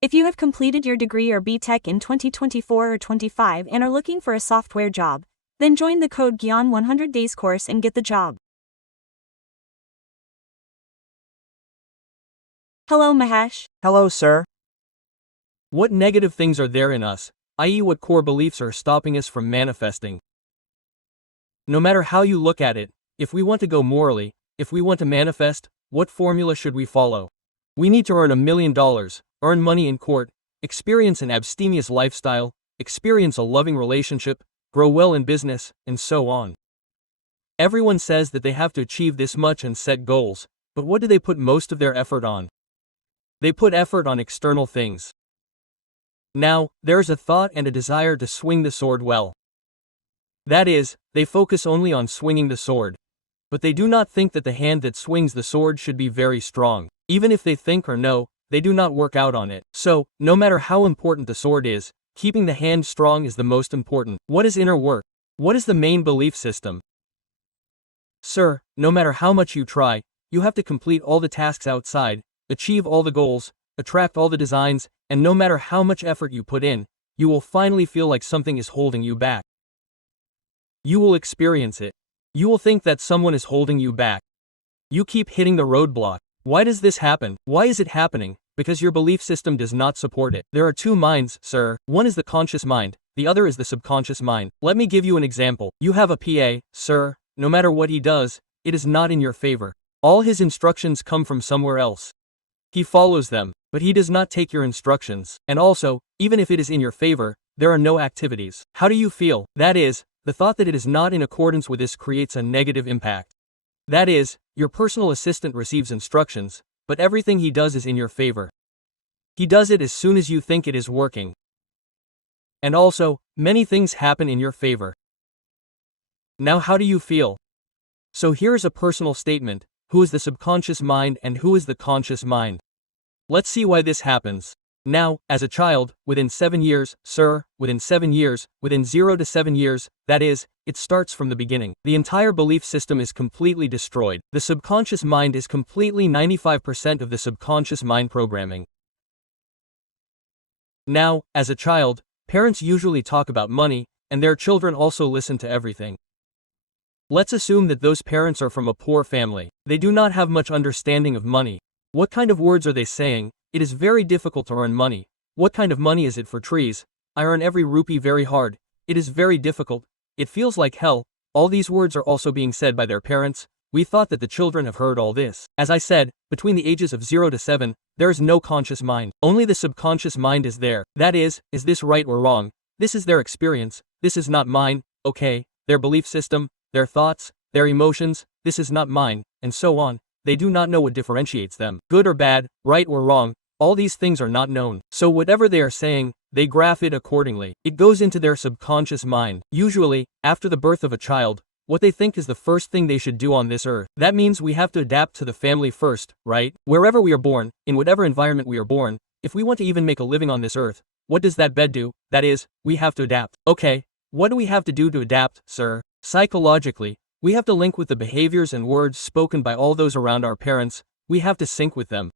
If you have completed your degree or BTech in 2024 or 25 and are looking for a software job, then join the Code Gyan 100 Days course and get the job. Hello Mahesh. Hello, sir. What negative things are there in us, i.e., what core beliefs are stopping us from manifesting? No matter how you look at it, if we want to go morally, if we want to manifest, what formula should we follow? We need to earn $1 million, earn money in court, experience an abstemious lifestyle, experience a loving relationship, grow well in business, and so on. Everyone says that they have to achieve this much and set goals, but what do they put most of their effort on? They put effort on external things. Now, there is a thought and a desire to swing the sword well. That is, they focus only on swinging the sword. But they do not think that the hand that swings the sword should be very strong. Even if they think or know, they do not work out on it. So, no matter how important the sword is, keeping the hand strong is the most important. What is inner work? What is the main belief system? Sir, no matter how much you try, you have to complete all the tasks outside, achieve all the goals, attract all the designs, and no matter how much effort you put in, you will finally feel like something is holding you back. You will experience it. You will think that someone is holding you back. You keep hitting the roadblock. Why does this happen? Why is it happening? Because your belief system does not support it. There are two minds, sir. One is the conscious mind, the other is the subconscious mind. Let me give you an example. You have a PA, sir. No matter what he does, it is not in your favor. All his instructions come from somewhere else. He follows them, but he does not take your instructions. And also, even if it is in your favor, there are no activities. How do you feel? That is, the thought that it is not in accordance with this creates a negative impact. That is, your personal assistant receives instructions, but everything he does is in your favor. He does it as soon as you think it is working. And also, many things happen in your favor. Now how do you feel? So here is a personal statement: who is the subconscious mind and who is the conscious mind? Let's see why this happens. Now, as a child, within 7 years, sir, within 7 years, within 0 to 7 years, that is, it starts from the beginning. The entire belief system is completely destroyed. The subconscious mind is completely 95% of the subconscious mind programming. Now, as a child, parents usually talk about money, and their children also listen to everything. Let's assume that those parents are from a poor family. They do not have much understanding of money. What kind of words are they saying? It is very difficult to earn money. What kind of money is it for trees? I earn every rupee very hard. It is very difficult. It feels like hell. All these words are also being said by their parents. We thought that the children have heard all this. As I said, between the ages of 0 to 7, there is no conscious mind. Only the subconscious mind is there. That is this right or wrong? This is their experience. This is not mine, okay? Their belief system, their thoughts, their emotions, this is not mine, and so on. They do not know what differentiates them. Good or bad, right or wrong, all these things are not known. So whatever they are saying, they graph it accordingly. It goes into their subconscious mind. Usually, after the birth of a child, what they think is the first thing they should do on this earth. That means we have to adapt to the family first, right? Wherever we are born, in whatever environment we are born, if we want to even make a living on this earth, what does that bed do? That is, we have to adapt. Okay, what do we have to do to adapt, sir? Psychologically, we have to link with the behaviors and words spoken by all those around our parents. We have to sync with them.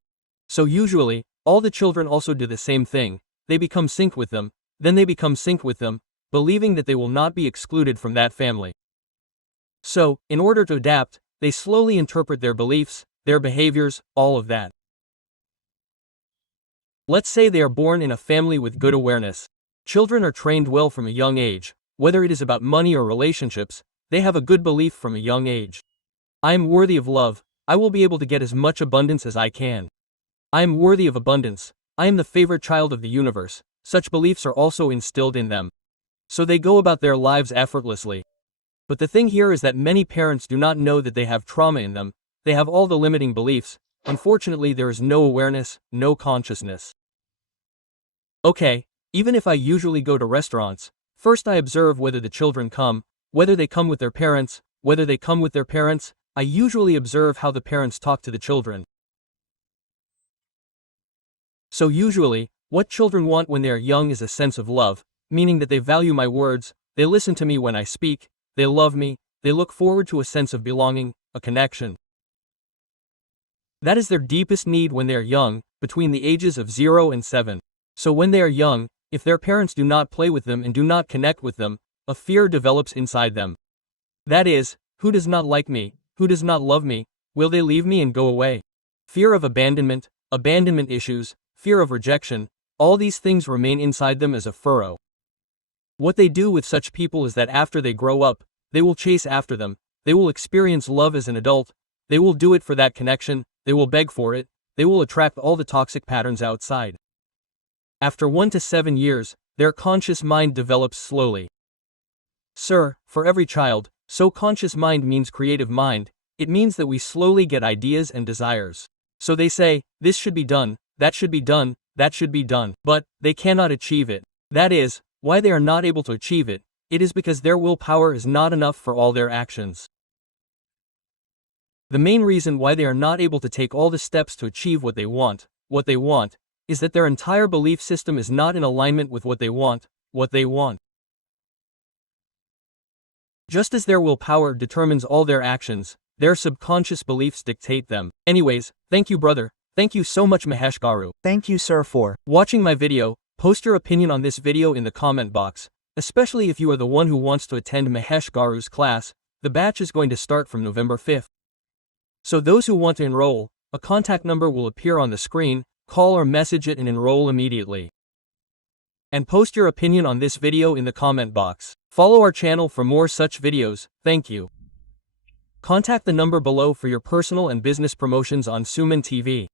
So usually, all the children also do the same thing. They become synced with them, then they become synced with them, believing that they will not be excluded from that family. So, in order to adapt, they slowly interpret their beliefs, their behaviors, all of that. Let's say they are born in a family with good awareness. Children are trained well from a young age. Whether it is about money or relationships, they have a good belief from a young age. I am worthy of love. I will be able to get as much abundance as I can. I am worthy of abundance. I am the favorite child of the universe. Such beliefs are also instilled in them. So they go about their lives effortlessly. But the thing here is that many parents do not know that they have trauma in them. They have all the limiting beliefs. Unfortunately, there is no awareness, no consciousness. Okay, even if I usually go to restaurants, first I observe whether the children come, whether they come with their parents, I usually observe how the parents talk to the children. So usually, what children want when they are young is a sense of love, meaning that they value my words, they listen to me when I speak, they love me, they look forward to a sense of belonging, a connection. That is their deepest need when they are young, between the ages of 0 and 7. So when they are young, if their parents do not play with them and do not connect with them, a fear develops inside them. That is, who does not like me? Who does not love me? Will they leave me and go away? Fear of abandonment issues, fear of rejection, all these things remain inside them as a furrow. What they do with such people is that after they grow up, they will chase after them, they will experience love as an adult, they will do it for that connection, they will beg for it, they will attract all the toxic patterns outside. After 1 to 7 years, their conscious mind develops slowly. Sir, for every child, so conscious mind means creative mind, it means that we slowly get ideas and desires. So they say, this should be done, that should be done, that should be done, but they cannot achieve it. That is, why they are not able to achieve it, it is because their willpower is not enough for all their actions. The main reason why they are not able to take all the steps to achieve what they want, is that their entire belief system is not in alignment with what they want. Just as their willpower determines all their actions, their subconscious beliefs dictate them. Anyways, thank you brother, thank you so much Mahesh Garu. Thank you sir for watching my video. Post your opinion on this video in the comment box, especially if you are the one who wants to attend Mahesh Garu's class. The batch is going to start from November 5th. So those who want to enroll, a contact number will appear on the screen, call or message it and enroll immediately. And post your opinion on this video in the comment box. Follow our channel for more such videos. Thank you. Contact the number below for your personal and business promotions on SumanTV.